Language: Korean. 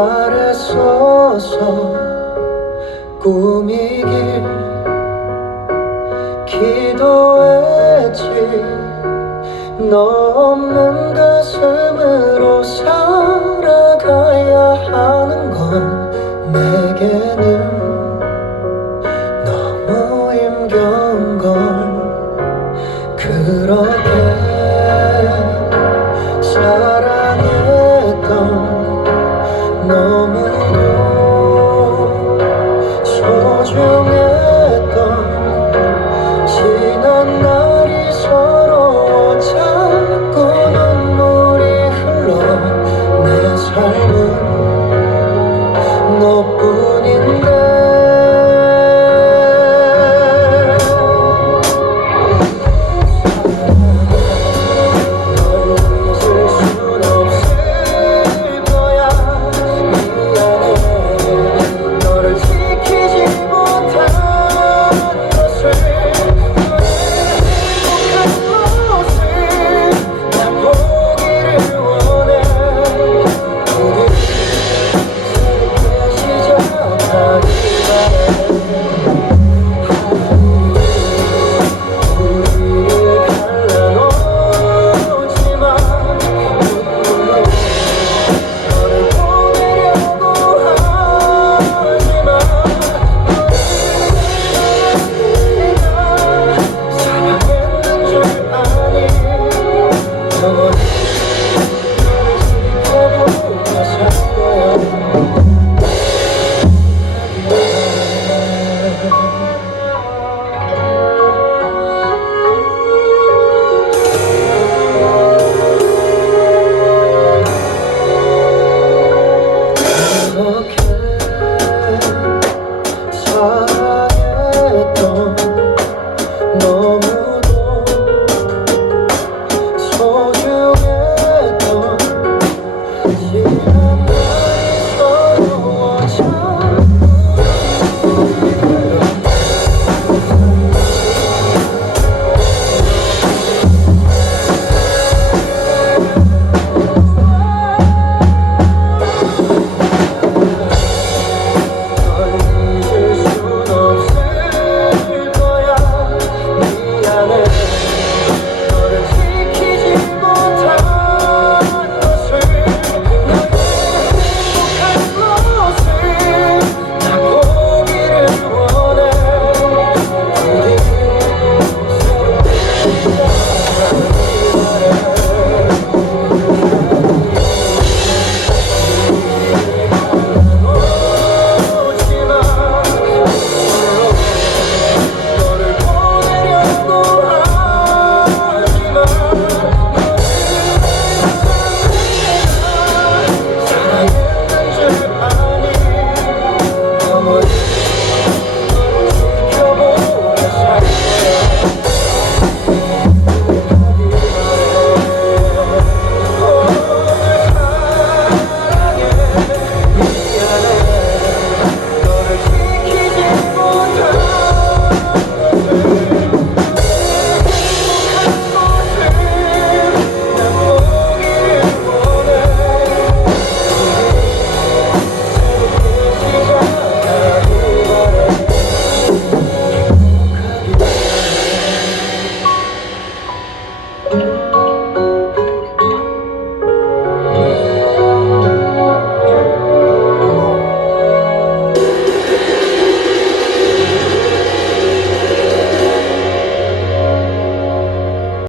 바랬어서 꿈이길 기도했지. 너 없는 가슴으로 살아가야 하는 건 내게는 소중했던 지난 날이 서러워 자꾸 눈물이 흘러 내 삶은